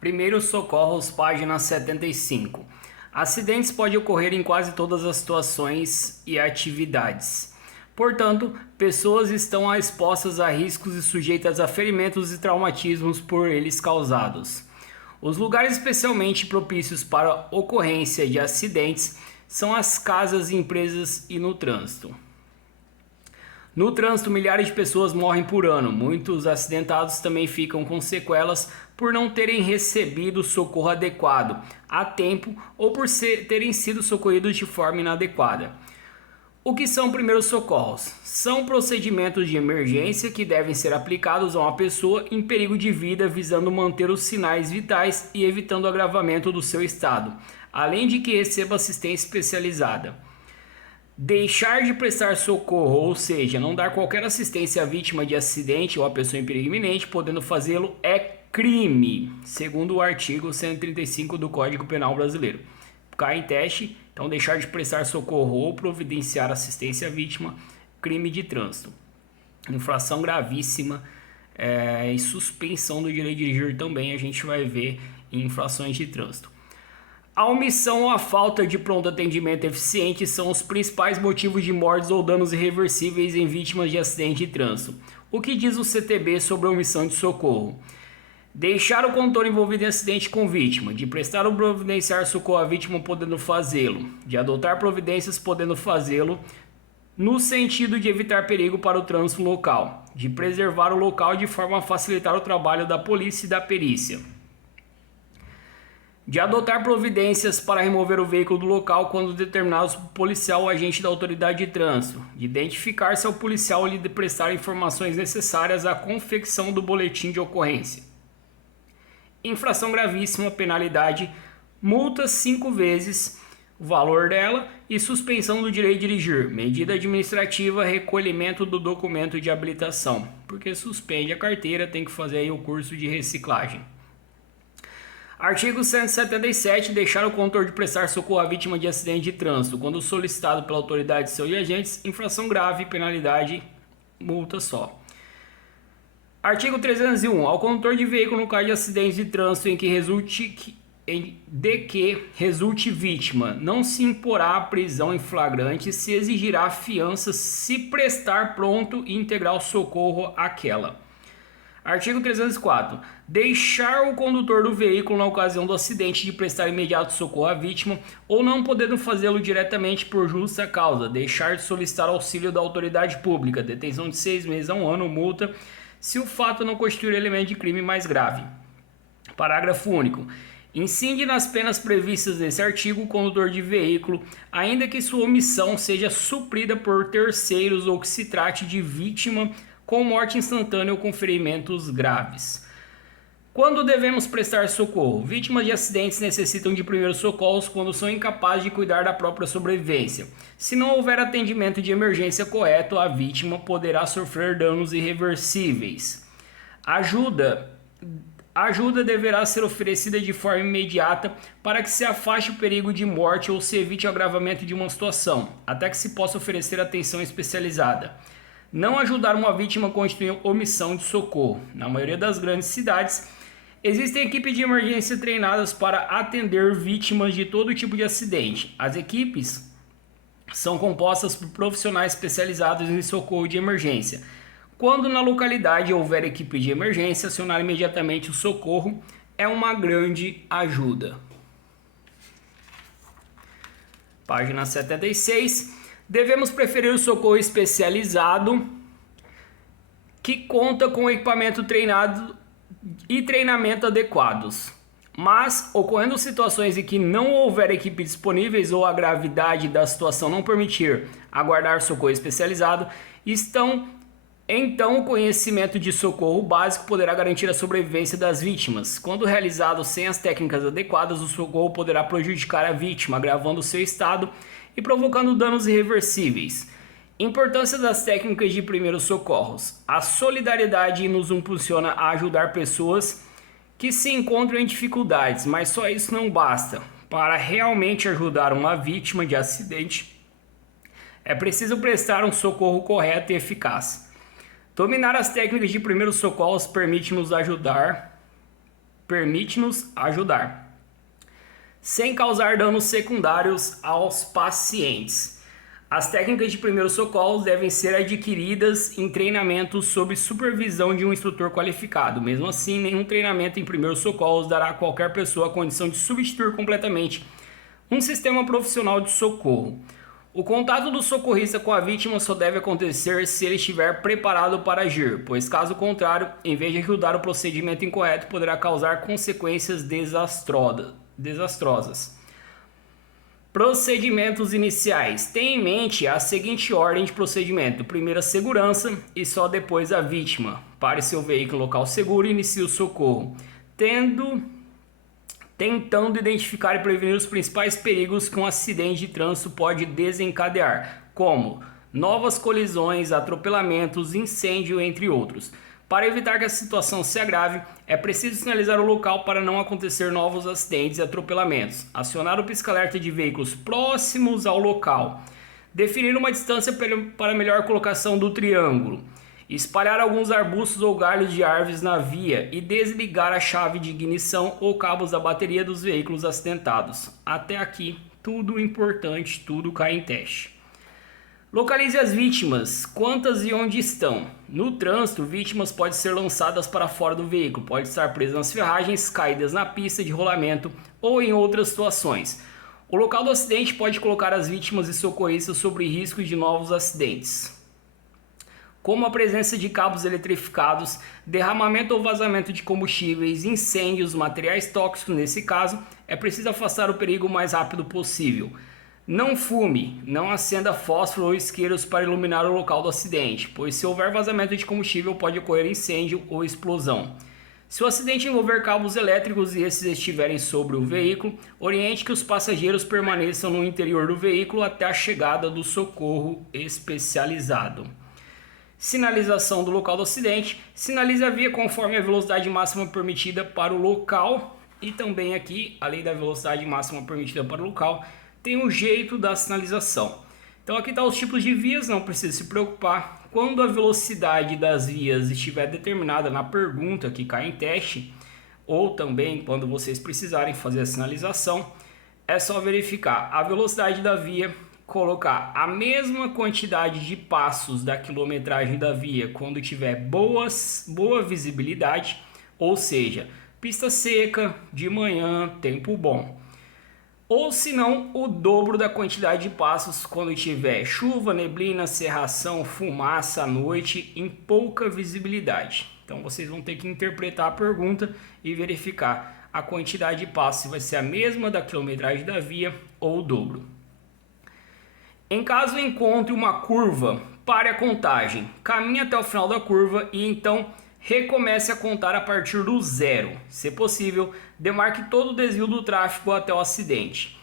Primeiros socorros, página 75. Acidentes podem ocorrer em quase todas as situações e atividades. Portanto, pessoas estão expostas a riscos e sujeitas a ferimentos e traumatismos por eles causados. Os lugares especialmente propícios para a ocorrência de acidentes são as casas, empresas e no trânsito. No trânsito, milhares de pessoas morrem por ano. Muitos acidentados também ficam com sequelas por não terem recebido socorro adequado a tempo ou por terem sido socorridos de forma inadequada. O que são primeiros socorros? São procedimentos de emergência que devem ser aplicados a uma pessoa em perigo de vida, visando manter os sinais vitais e evitando o agravamento do seu estado, além de que receba assistência especializada. Deixar de prestar socorro, ou seja, não dar qualquer assistência à vítima de acidente ou à pessoa em perigo iminente, podendo fazê-lo, é crime, segundo o artigo 135 do Código Penal Brasileiro. Cai em teste, então deixar de prestar socorro ou providenciar assistência à vítima, crime de trânsito. Infração gravíssima e suspensão do direito de dirigir também a gente vai ver em infrações de trânsito. A omissão ou a falta de pronto atendimento eficiente são os principais motivos de mortes ou danos irreversíveis em vítimas de acidente de trânsito. O que diz o CTB sobre a omissão de socorro? Deixar o condutor envolvido em acidente com vítima, de prestar ou providenciar socorro à vítima podendo fazê-lo, de adotar providências podendo fazê-lo, no sentido de evitar perigo para o trânsito local, de preservar o local de forma a facilitar o trabalho da polícia e da perícia, de adotar providências para remover o veículo do local quando determinado policial ou agente da autoridade de trânsito, de identificar-se ao policial e lhe prestar informações necessárias à confecção do boletim de ocorrência. Infração gravíssima, penalidade, multa 5 vezes o valor dela e suspensão do direito de dirigir. Medida administrativa, recolhimento do documento de habilitação. Porque suspende a carteira, tem que fazer aí o curso de reciclagem. Artigo 177. Deixar o condutor de prestar socorro à vítima de acidente de trânsito, quando solicitado pela autoridade de seus agentes, infração grave, penalidade, multa só. Artigo 301. Ao condutor de veículo no caso de acidente de trânsito em que resulte vítima, não se imporá a prisão em flagrante, se exigirá fiança se prestar pronto e integral socorro àquela. Artigo 304. Deixar o condutor do veículo na ocasião do acidente de prestar imediato socorro à vítima ou não podendo fazê-lo diretamente por justa causa. Deixar de solicitar auxílio da autoridade pública. Detenção de 6 meses a 1 ano, multa, se o fato não constituir elemento de crime mais grave. Parágrafo único. Incide nas penas previstas nesse artigo o condutor de veículo, ainda que sua omissão seja suprida por terceiros ou que se trate de vítima com morte instantânea ou com ferimentos graves. Quando devemos prestar socorro? Vítimas de acidentes necessitam de primeiros socorros quando são incapazes de cuidar da própria sobrevivência. Se não houver atendimento de emergência correto, a vítima poderá sofrer danos irreversíveis. Ajuda deverá ser oferecida de forma imediata para que se afaste o perigo de morte ou se evite o agravamento de uma situação, até que se possa oferecer atenção especializada. Não ajudar uma vítima constitui omissão de socorro. Na maioria das grandes cidades, existem equipes de emergência treinadas para atender vítimas de todo tipo de acidente. As equipes são compostas por profissionais especializados em socorro de emergência. Quando na localidade houver equipe de emergência, acionar imediatamente o socorro é uma grande ajuda. Página 76. Devemos preferir o socorro especializado que conta com equipamento treinado e treinamento adequados. Mas, ocorrendo situações em que não houver equipe disponíveis ou a gravidade da situação não permitir aguardar socorro especializado, então o conhecimento de socorro básico poderá garantir a sobrevivência das vítimas. Quando realizado sem as técnicas adequadas, o socorro poderá prejudicar a vítima, agravando o seu estado e provocando danos irreversíveis. Importância das técnicas de primeiros socorros. A solidariedade nos impulsiona a ajudar pessoas que se encontram em dificuldades, mas só isso não basta. Para realmente ajudar uma vítima de acidente, é preciso prestar um socorro correto e eficaz. Dominar as técnicas de primeiros socorros permite nos ajudar permite-nos ajudar, sem causar danos secundários aos pacientes. As técnicas de primeiros socorros devem ser adquiridas em treinamentos sob supervisão de um instrutor qualificado. Mesmo assim, nenhum treinamento em primeiros socorros dará a qualquer pessoa a condição de substituir completamente um sistema profissional de socorro. O contato do socorrista com a vítima só deve acontecer se ele estiver preparado para agir, pois caso contrário, em vez de ajudar o procedimento incorreto, poderá causar consequências desastrosas. Procedimentos iniciais. Tenha em mente a seguinte ordem de procedimento: primeiro a segurança e só depois a vítima. Pare seu veículo em local seguro e inicie o socorro, tentando identificar e prevenir os principais perigos que um acidente de trânsito pode desencadear, como novas colisões, atropelamentos, incêndio, entre outros. Para evitar que a situação se agrave, é preciso sinalizar o local para não acontecer novos acidentes e atropelamentos, acionar o pisca-alerta de veículos próximos ao local, definir uma distância para melhor colocação do triângulo, espalhar alguns arbustos ou galhos de árvores na via e desligar a chave de ignição ou cabos da bateria dos veículos acidentados. Até aqui, tudo importante, tudo cai em teste. Localize as vítimas, quantas e onde estão. No trânsito, vítimas podem ser lançadas para fora do veículo, podem estar presas nas ferragens, caídas na pista de rolamento ou em outras situações. O local do acidente pode colocar as vítimas e socorristas sobre risco de novos acidentes, como a presença de cabos eletrificados, derramamento ou vazamento de combustíveis, incêndios, materiais tóxicos. Nesse caso, é preciso afastar o perigo o mais rápido possível. Não fume, não acenda fósforo ou isqueiros para iluminar o local do acidente, pois se houver vazamento de combustível pode ocorrer incêndio ou explosão. Se o acidente envolver cabos elétricos e esses estiverem sobre o veículo, oriente que os passageiros permaneçam no interior do veículo até a chegada do socorro especializado. Sinalização do local do acidente. Sinalize a via conforme a velocidade máxima permitida para o local. E também aqui, além da velocidade máxima permitida para o local, tem o jeito da sinalização. Então aqui está os tipos de vias, não precisa se preocupar. Quando a velocidade das vias estiver determinada na pergunta que cai em teste, ou também quando vocês precisarem fazer a sinalização, é só verificar a velocidade da via, colocar a mesma quantidade de passos da quilometragem da via quando tiver boa visibilidade, ou seja, pista seca, de manhã, tempo bom. Ou se não, o dobro da quantidade de passos quando tiver chuva, neblina, cerração, fumaça à noite, em pouca visibilidade. Então vocês vão ter que interpretar a pergunta e verificar a quantidade de passos, se vai ser a mesma da quilometragem da via ou o dobro. Em caso encontre uma curva, pare a contagem, caminhe até o final da curva e então recomece a contar a partir do zero. Se possível, demarque todo o desvio do tráfego até o acidente.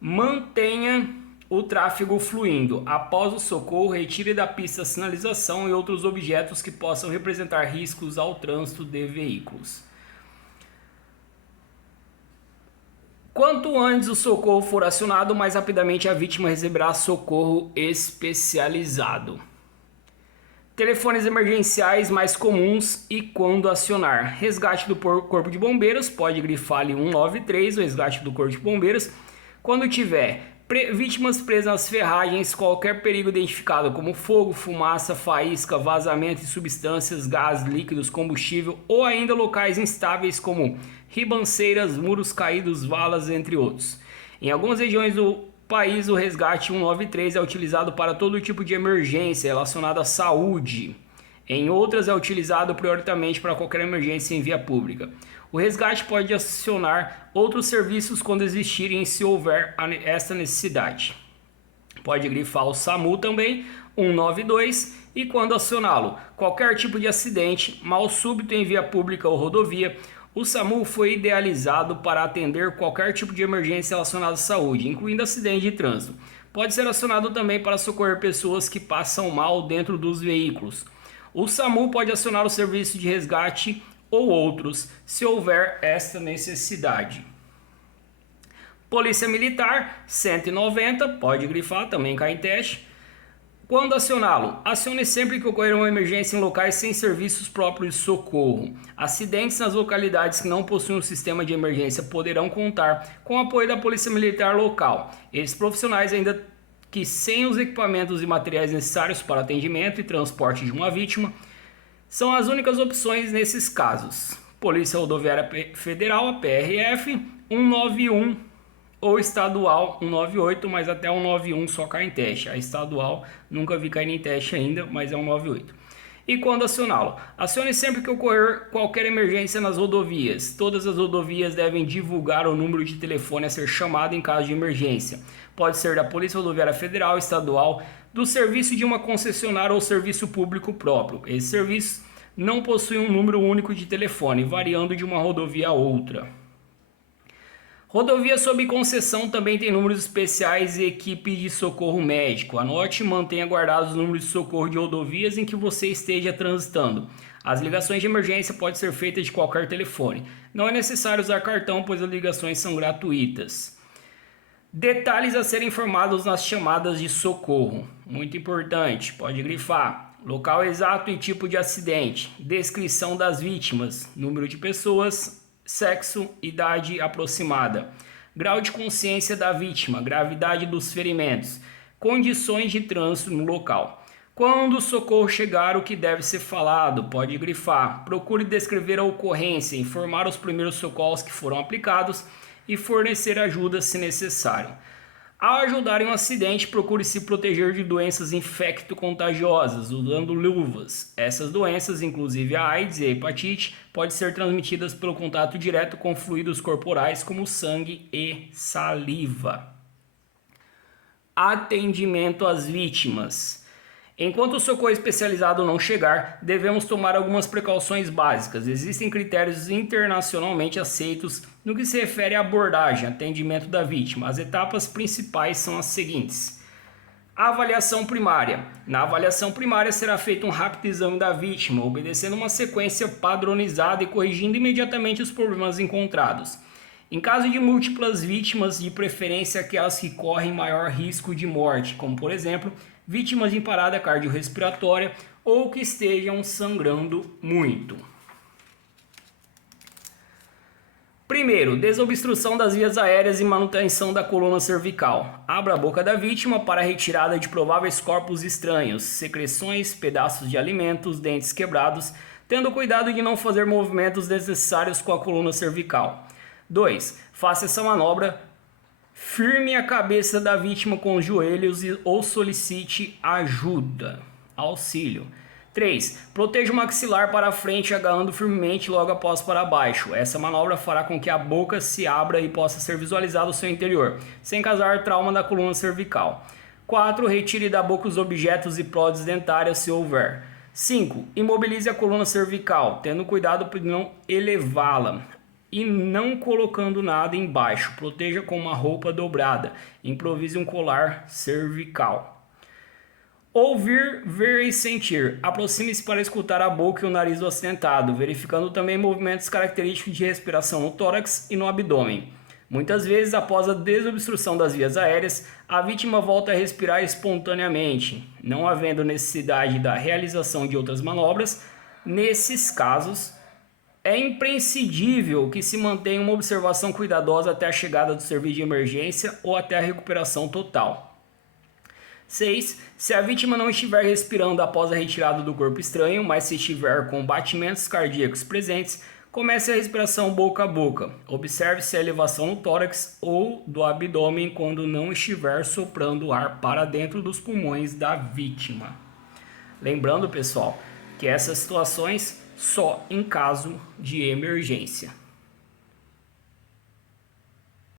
Mantenha o tráfego fluindo. Após o socorro, retire da pista a sinalização e outros objetos que possam representar riscos ao trânsito de veículos. Quanto antes o socorro for acionado, mais rapidamente a vítima receberá socorro especializado. Telefones emergenciais mais comuns e quando acionar. Resgate do Corpo de Bombeiros, pode grifar ali 193, o resgate do Corpo de Bombeiros. Quando tiver vítimas presas nas ferragens, qualquer perigo identificado como fogo, fumaça, faísca, vazamento de substâncias, gás, líquidos, combustível ou ainda locais instáveis como ribanceiras, muros caídos, valas, entre outros. Em algumas regiões do país, o resgate 193 é utilizado para todo tipo de emergência relacionada à saúde. Em outras, é utilizado prioritariamente para qualquer emergência em via pública. O resgate pode acionar outros serviços quando existirem, se houver essa necessidade. Pode grifar o SAMU também, 192, e quando acioná-lo, qualquer tipo de acidente, mal súbito em via pública ou rodovia, o SAMU foi idealizado para atender qualquer tipo de emergência relacionada à saúde, incluindo acidente de trânsito. Pode ser acionado também para socorrer pessoas que passam mal dentro dos veículos. O SAMU pode acionar o serviço de resgate ou outros, se houver esta necessidade. Polícia Militar, 190, pode grifar, também cai em teste. Quando acioná-lo? Acione sempre que ocorrer uma emergência em locais sem serviços próprios de socorro. Acidentes nas localidades que não possuem um sistema de emergência poderão contar com o apoio da Polícia Militar local. Esses profissionais, ainda que sem os equipamentos e materiais necessários para atendimento e transporte de uma vítima, são as únicas opções nesses casos. Polícia Rodoviária Federal, a PRF, 191 ou estadual 198, mas até 191 só cai em teste. A estadual nunca vi cair em teste ainda, mas é 198. E quando acioná-lo? Acione sempre que ocorrer qualquer emergência nas rodovias. Todas as rodovias devem divulgar o número de telefone a ser chamado em caso de emergência. Pode ser da Polícia Rodoviária Federal, estadual, do serviço de uma concessionária ou serviço público próprio. Esse serviço não possui um número único de telefone, variando de uma rodovia a outra. Rodovia sob concessão também tem números especiais e equipe de socorro médico. Anote e mantenha guardados os números de socorro de rodovias em que você esteja transitando. As ligações de emergência podem ser feitas de qualquer telefone. Não é necessário usar cartão, pois as ligações são gratuitas. Detalhes a serem informados nas chamadas de socorro. Muito importante, pode grifar. Local exato e tipo de acidente. Descrição das vítimas. Número de pessoas. Sexo, idade aproximada, grau de consciência da vítima, gravidade dos ferimentos, condições de trânsito no local. Quando o socorro chegar, o que deve ser falado, pode grifar. Procure descrever a ocorrência, informar os primeiros socorros que foram aplicados e fornecer ajuda se necessário. Ao ajudar em um acidente, procure se proteger de doenças infecto-contagiosas, usando luvas. Essas doenças, inclusive a AIDS e a hepatite, podem ser transmitidas pelo contato direto com fluidos corporais como sangue e saliva. Atendimento às vítimas. Enquanto o socorro especializado não chegar, devemos tomar algumas precauções básicas. Existem critérios internacionalmente aceitos no que se refere à abordagem, atendimento da vítima. As etapas principais são as seguintes. A avaliação primária. Na avaliação primária será feito um rápido exame da vítima, obedecendo uma sequência padronizada e corrigindo imediatamente os problemas encontrados. Em caso de múltiplas vítimas, de preferência aquelas que correm maior risco de morte, como por exemplo, vítimas de parada cardiorrespiratória ou que estejam sangrando muito. Primeiro, desobstrução das vias aéreas e manutenção da coluna cervical. Abra a boca da vítima para a retirada de prováveis corpos estranhos, secreções, pedaços de alimentos, dentes quebrados, tendo cuidado de não fazer movimentos desnecessários com a coluna cervical. 2. Faça essa manobra. Firme a cabeça da vítima com os joelhos ou solicite ajuda, auxílio. 3. Proteja o maxilar para frente agarrando firmemente logo após para baixo. Essa manobra fará com que a boca se abra e possa ser visualizado o seu interior, sem causar trauma da coluna cervical. 4. Retire da boca os objetos e próteses dentárias se houver. 5. Imobilize a coluna cervical, tendo cuidado para não elevá-la e não colocando nada embaixo. Proteja com uma roupa dobrada. Improvise um colar cervical. Ouvir, ver e sentir. Aproxime-se para escutar a boca e o nariz do acidentado, verificando também movimentos característicos de respiração no tórax e no abdômen. Muitas vezes, após a desobstrução das vias aéreas, a vítima volta a respirar espontaneamente, não havendo necessidade da realização de outras manobras. Nesses casos, é imprescindível que se mantenha uma observação cuidadosa até a chegada do serviço de emergência ou até a recuperação total. 6. Se a vítima não estiver respirando após a retirada do corpo estranho, mas se estiver com batimentos cardíacos presentes, comece a respiração boca a boca. Observe-se a elevação no tórax ou do abdômen quando não estiver soprando ar para dentro dos pulmões da vítima. Lembrando, pessoal, que essas situações só em caso de emergência.